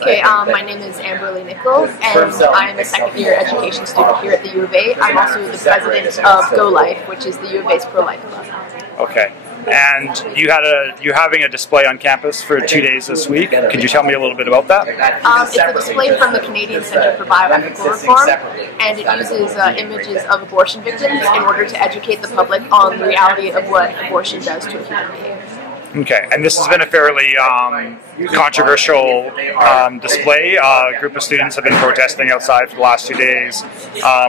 Okay, my name is Amberlee Nicol, and I'm a second-year education student here at the U of A. I'm also the president of Go Life, which is the U of A's pro-life club. Okay, and you're having a display on campus for 2 days this week. Could you tell me a little bit about that? It's a display from the Canadian Centre for Bioethical Reform, and it uses images of abortion victims in order to educate the public on the reality of what abortion does to a human being. Okay, and this has been a fairly controversial display. A group of students have been protesting outside for the last 2 days,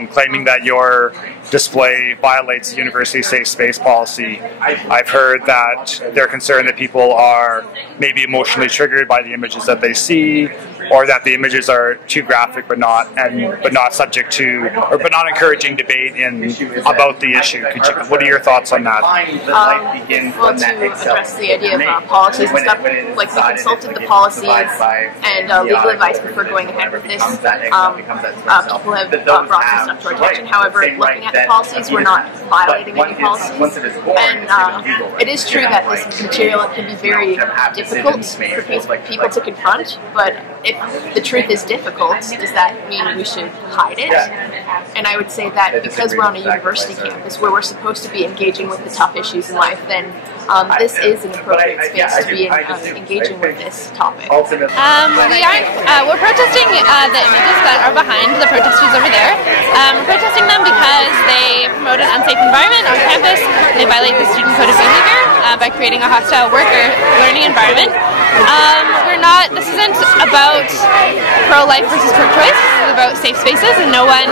claiming that your display violates the university safe space policy. I've heard that they're concerned that people are maybe emotionally triggered by the images that they see, or that the images are too graphic but not subject to, or but not encouraging debate about the issue. What are your thoughts on that? Well, to address the idea of policies and stuff, like we consulted the policies and legal advice before going ahead with this. People have brought some stuff to our attention. However, looking at the policies, we're not violating any policies. And it is true that this material can be very difficult for people to confront, but if the truth is difficult, does that mean we should hide it? And I would say that because we're on a university campus where we're supposed to be engaging with the tough issues in life, then this is an appropriate space to be engaging with this topic. We're protesting the images that are behind the protesters over there. We're protesting them because they promote an unsafe environment on campus. They violate the student code of behavior by creating a hostile work or learning environment. This isn't about pro-life versus pro-choice. This is about safe spaces, and no one,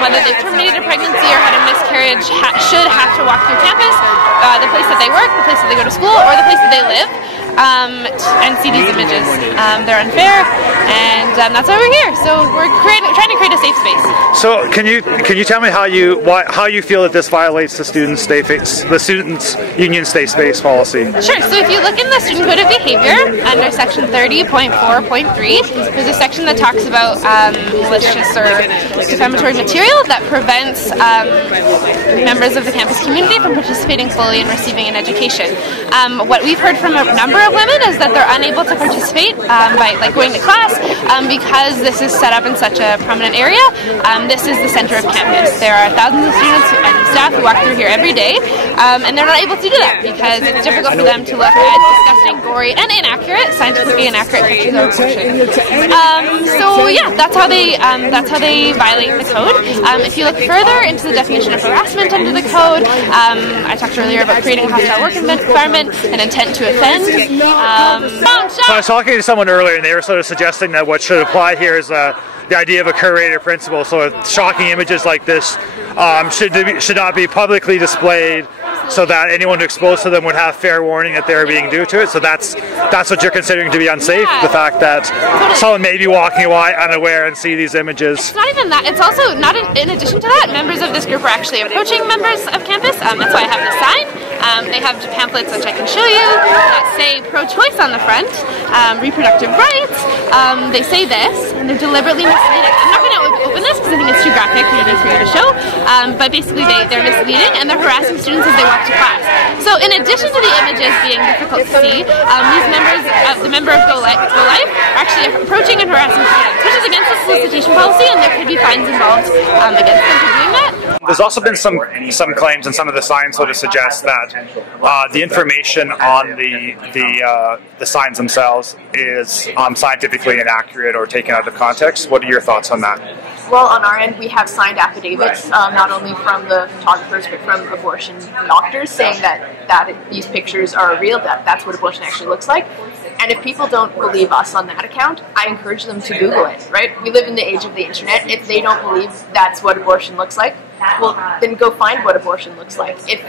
whether they've terminated a pregnancy or had a miscarriage, should have to walk through campus, the place that they work, the place that they go to school, or the place that they live, and see these images. They're unfair, and that's why we're here. So we're trying to create a safe space. So can you tell me how you feel that this violates the students' union safe space policy? Sure. So if you look in the student code of behavior under section 30.4.3, there's a section that talks about malicious or defamatory material that prevents members of the campus community from participating fully in receiving an education. What we've heard from a number of women is that they're unable to participate by going to class because this is set up in such a prominent area. This is the center of campus. There are thousands of students and staff who walk through here every day, and they're not able to do that because it's difficult for them to look at disgusting, gory, and scientifically inaccurate pictures of abortion. So yeah, that's how they violate the code. If you look further into the definition of harassment under the code, I talked earlier about creating a hostile work environment, an intent to offend. So I was talking to someone earlier, and they were sort of suggesting that what should apply here is the idea of a curator principle. So shocking images like this should not be publicly displayed, so that anyone exposed to them would have fair warning that they're being due to it. So that's what you're considering to be unsafe, the fact that someone may be walking away unaware and see these images. It's not even that. It's also not in addition to that, members of this group are actually approaching members of campus. That's why I have this sign. They have pamphlets which I can show you that say pro-choice on the front, reproductive rights. They say this, and they're deliberately misleading. I'm not going to open this because I think it's too graphic maybe for you to show, but basically they're misleading and they're harassing students as they walk to class. So in addition to the images being difficult to see, these members, the member of Go Life are actually approaching and harassing students, which is against the solicitation policy, and there could be fines involved against them for doing that. There's also been some claims, and some of the signs sort of suggest that the information on the signs themselves is scientifically inaccurate or taken out of context. What are your thoughts on that? Well, on our end, we have signed affidavits, not only from the photographers, but from abortion doctors, saying that these pictures are real, that's what abortion actually looks like. And if people don't believe us on that account, I encourage them to Google it, right? We live in the age of the internet. If they don't believe that's what abortion looks like, well, then go find what abortion looks like. If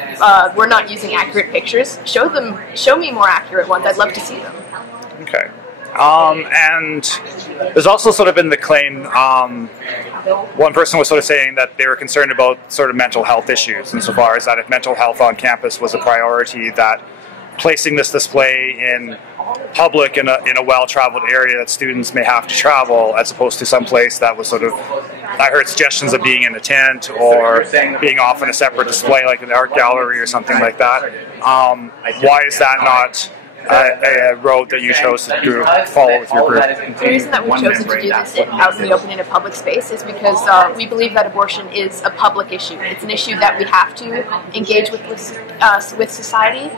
we're not using accurate pictures, show me more accurate ones. I'd love to see them. Okay. And there's also sort of been the claim, one person was sort of saying that they were concerned about sort of mental health issues, insofar as that if mental health on campus was a priority, that placing this display in public in a well-traveled area that students may have to travel, as opposed to some place that was sort of, I heard suggestions of being in a tent or being off in a separate display like an art gallery or something like that. Why is that not a road that you chose to follow with your group? The reason that we've chosen to do this out in the open in a public space is because we believe that abortion is a public issue. It's an issue that we have to engage with society,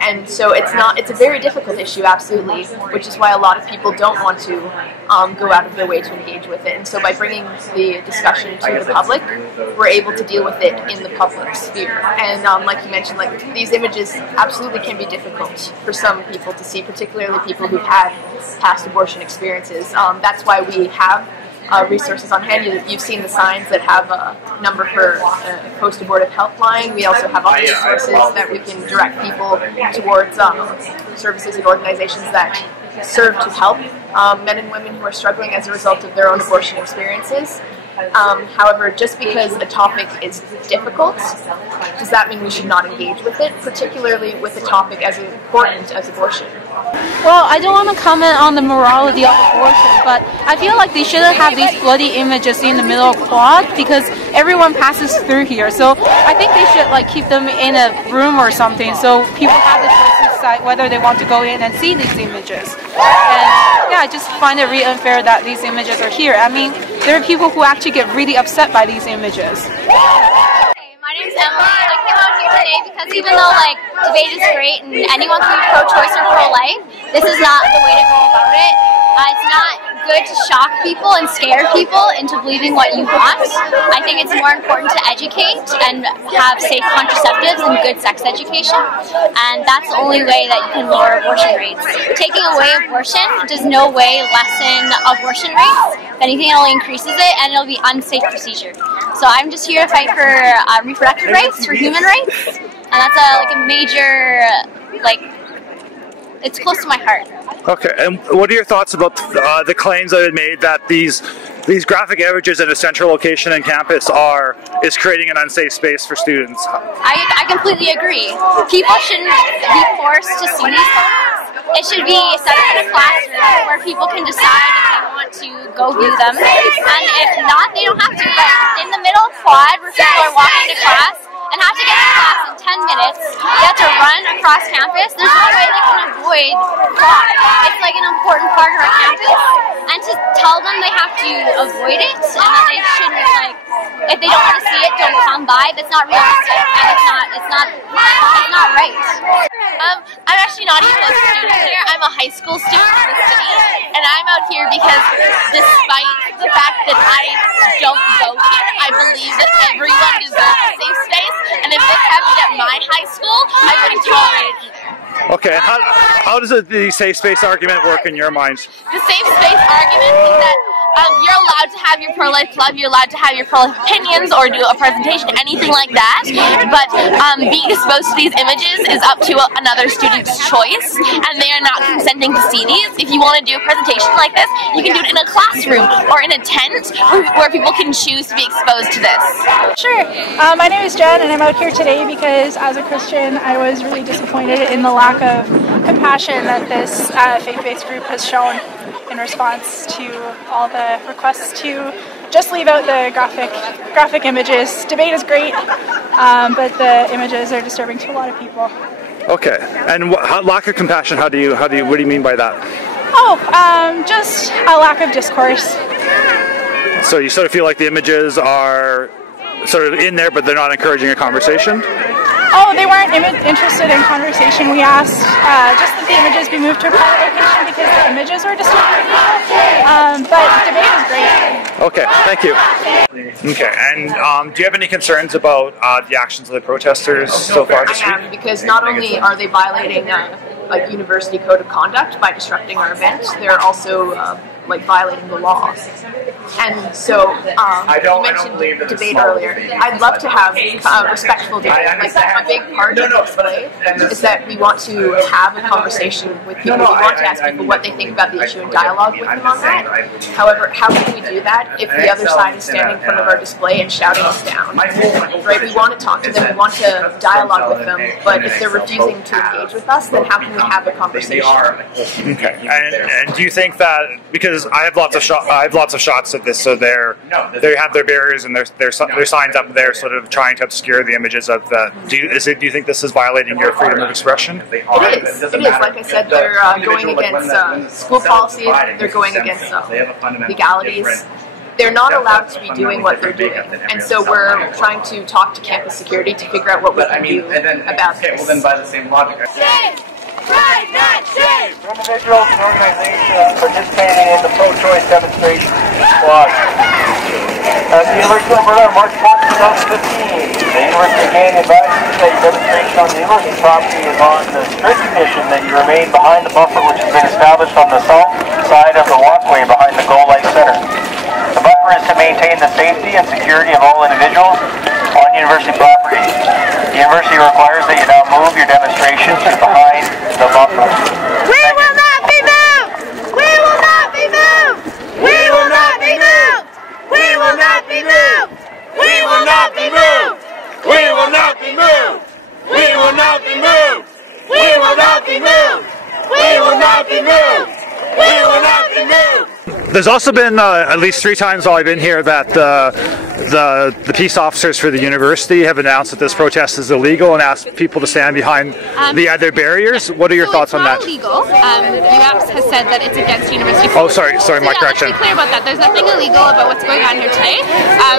and so it's a very difficult issue, absolutely, which is why a lot of people don't want to go out of their way to engage with it. And so by bringing the discussion to the public, we're able to deal with it in the public sphere. And like you mentioned, like these images absolutely can be difficult for some people to see, particularly people who've had past abortion experiences. That's why we have resources on hand. You've seen the signs that have a number for post-abortive helpline. We also have other resources that we can direct people towards services and organizations that serve to help men and women who are struggling as a result of their own abortion experiences. However, just because a topic is difficult, does that mean we should not engage with it, particularly with a topic as important as abortion? Well, I don't want to comment on the morality of abortion, but I feel like they shouldn't have these bloody images in the middle of quad because everyone passes through here. So I think they should like keep them in a room or something so people have the choice to decide whether they want to go in and see these images. And yeah, I just find it really unfair that these images are here. I mean, there are people who actually get really upset by these images. My name's Amberlee. I came out here today because even though like debate is great and anyone can be pro-choice or pro-life, this is not the way to go about it. It's not good to shock people and scare people into believing what you want. I think it's more important to educate and have safe contraceptives and good sex education, and that's the only way that you can lower abortion rates. Taking away abortion does no way lessen abortion rates. If anything, it only increases it, and it'll be unsafe procedure. So I'm just here to fight for reproductive rights, for human rights, and that's a major, it's close to my heart. Okay, and what are your thoughts about the claims that have been made that these graphic images in a central location on campus is creating an unsafe space for students? I completely agree. People shouldn't be forced to see these photos. It should be set up in a classroom where people can decide if they want to go view them, and if not, they don't have to. But in the middle of quad, where people are walking to class and have to get to class in 10 minutes, they have to run across campus, there's no way they can avoid quad. It's like an important part of our campus, and to tell them they have to avoid it and that they shouldn't, if they don't want to see it, don't come by, that's not realistic, and it's not right. I'm actually not even a student here. I'm a high school student in the city, and I'm out here because despite the fact that I don't go here, I believe that everyone deserves a safe space, and if this happened at my high school, I wouldn't tolerate it either. Okay, how does the safe space argument work in your minds? The safe space argument is that you're allowed to have your pro-life club, you're allowed to have your pro-life opinions or do a presentation, anything like that, but being exposed to these images is up to another student's choice, and they are not consenting to see these. If you want to do a presentation like this, you can do it in a classroom or in a tent where people can choose to be exposed to this. Sure. My name is Jen, and I'm out here today because as a Christian, I was really disappointed in the lack of compassion that this faith-based group has shown in response to all the requests to just leave out the graphic images. Debate is great, but the images are disturbing to a lot of people. Okay, and lack of compassion, what do you mean by that? Oh, just a lack of discourse. So you sort of feel like the images are sort of in there, but they're not encouraging a conversation? Oh, they weren't interested in conversation. We asked just that the images be moved to a private location because the images were disturbing people. But debate is great. Okay, thank you. Okay, and do you have any concerns about the actions of the protesters so far this week? I am, because not only are they violating a university code of conduct by disrupting our event, they're also violating the law. And so, you mentioned debate earlier. I'd love to have respectful debate. A big part of the display is that we want to have a conversation with people. We want to ask people what they think about the issue and dialogue with them on that. However, how can we do that if the other side is standing in front of our display and shouting us down? Right? We want to talk to them, we want to dialogue with them, but if they're refusing to engage with us, then how can we have a conversation? Okay. And do you think that, because because I have lots of shots of this, so they have their barriers and their signs up there, sort of trying to obscure the images of the. Do you think this is violating your freedom of expression? It is. It is. Like I said, they're going against school policy. They're going against legalities. They're not allowed to be doing what they're doing, and so we're trying to talk to campus security to figure out what we can do about this. Well, then by the same logic, Right, not safe! Individuals and organizations participating in the pro-choice demonstration squad. At the University of Alberta, March 4th, 2015, the University again advises that your demonstration on the university property is on the strict condition that you remain behind the buffer which has been established on the south side of the walkway behind the Goal Life Center. The buffer is to maintain the safety and security of all individuals on university property. The university requires that you now move your demonstration to behind the buffer. We will not be moved! We will not be moved! We will not be moved! We will not be moved! We will not be moved! We will not be moved! We will not be moved! We will not be moved! We will not be moved! We will not be moved! There's also been at least 3 times while I've been here that the peace officers for the university have announced that this protest is illegal and asked people to stand behind the other barriers. What are your thoughts on that? It's not illegal. UAPS has said that it's against university. Oh, sorry, my correction. Let's be clear about that. There's nothing illegal about what's going on here today.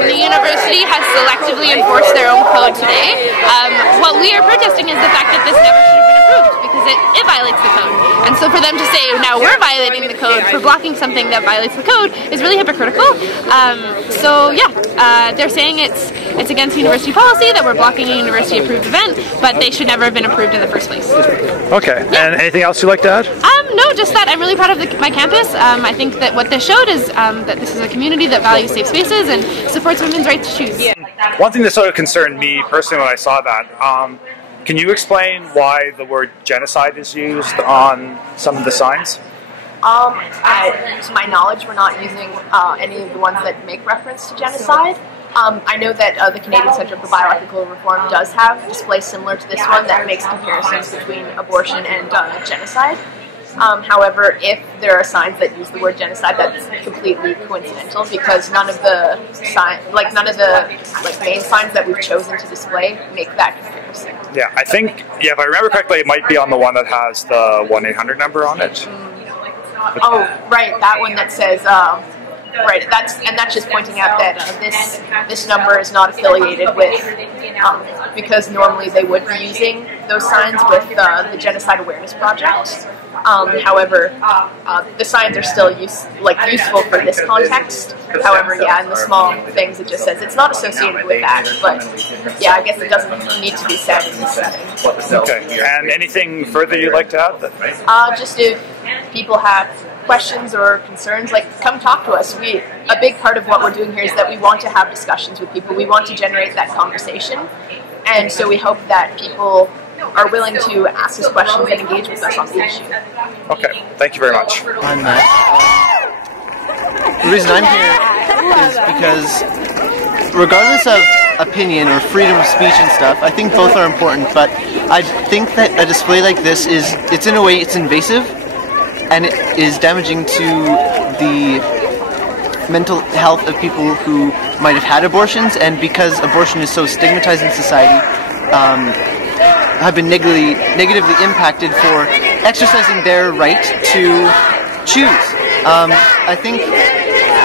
The university has selectively enforced their own code today. What we are protesting is the fact that this never should have been approved because it violates the code. And so for them to say now we're violating the code for blocking something that violates the code is really hypocritical. So yeah, they're saying it's against university policy that we're blocking a university approved event, but they should never have been approved in the first place. Okay, yeah. And anything else you'd like to add? No, just that I'm really proud of my campus. I think that what this showed is that this is a community that values safe spaces and supports women's right to choose. One thing that sort of concerned me personally when I saw that, can you explain why the word genocide is used on some of the signs? To my knowledge, we're not using any of the ones that make reference to genocide. I know that the Canadian Centre for Bioethical Reform does have displays similar to this one that makes comparisons between abortion and genocide. However, if there are signs that use the word genocide, that's completely coincidental because none of the main signs that we've chosen to display make that comparison. Yeah, I think if I remember correctly, it might be on the one that has the 1-800 number on it. Oh, right, that one that says. Right, that's just pointing out that this number is not affiliated with, because normally they would be using those signs with the Genocide Awareness Project. However, the signs are still useful for this context. However, yeah, in the small things it just says it's not associated with that. But yeah, I guess it doesn't need to be said in this setting. Okay, and anything further you'd like to add? Just if people have questions or concerns, come talk to us. A big part of what we're doing here is that we want to have discussions with people. We want to generate that conversation, and so we hope that people are willing to ask us questions and engage with us on the issue. Okay, thank you very much. I'm Matt. The reason I'm here is because regardless of opinion or freedom of speech and stuff, I think both are important, but I think that a display like this it's in a way, it's invasive, and it is damaging to the mental health of people who might have had abortions, and because abortion is so stigmatized in society, have been negatively impacted for exercising their right to choose. I think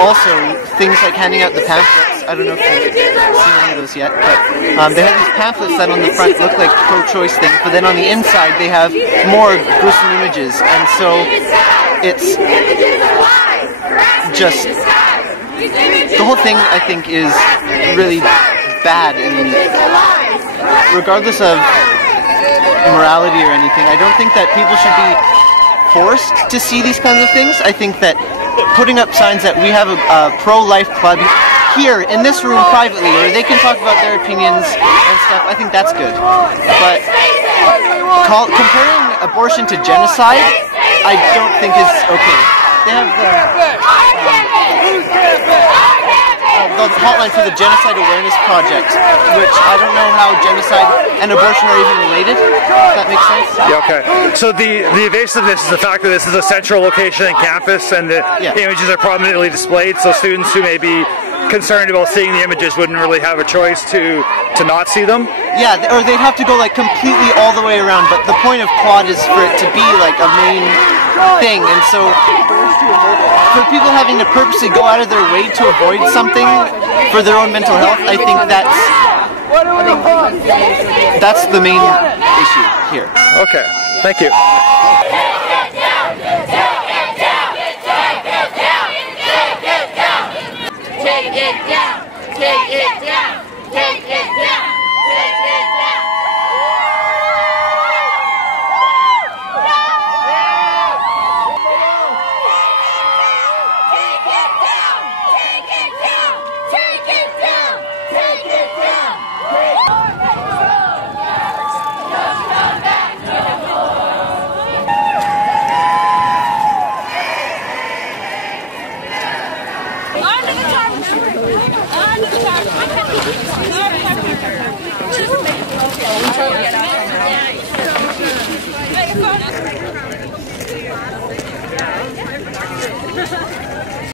also things like handing out the pamphlets, I don't know if you've seen any of those yet, but they have these pamphlets that on the front look like pro-choice things, but then on the inside they have more gruesome images, and so it's just, the whole thing I think is really bad, and regardless of morality or anything, I don't think that people should be forced to see these kinds of things. I think that putting up signs that we have a pro-life club here in this room privately, where they can talk about their opinions and stuff, I think that's good. But comparing abortion to genocide, I don't think is okay. They have the the hotline for the Genocide Awareness Project, which I don't know how genocide and abortion are even related, if that makes sense. Yeah, okay. So the evasiveness is the fact that this is a central location in campus and the images are prominently displayed, so students who may be concerned about seeing the images wouldn't really have a choice to not see them? Yeah, or they'd have to go like completely all the way around, but the point of quad is for it to be like a main thing, and so for people having to purposely go out of their way to avoid something for their own mental health, I think that's the main issue here. Okay, thank you. Take it down, take it down, take it down, take it down. Take it down, take it down, take it down, take it down. Megaphone.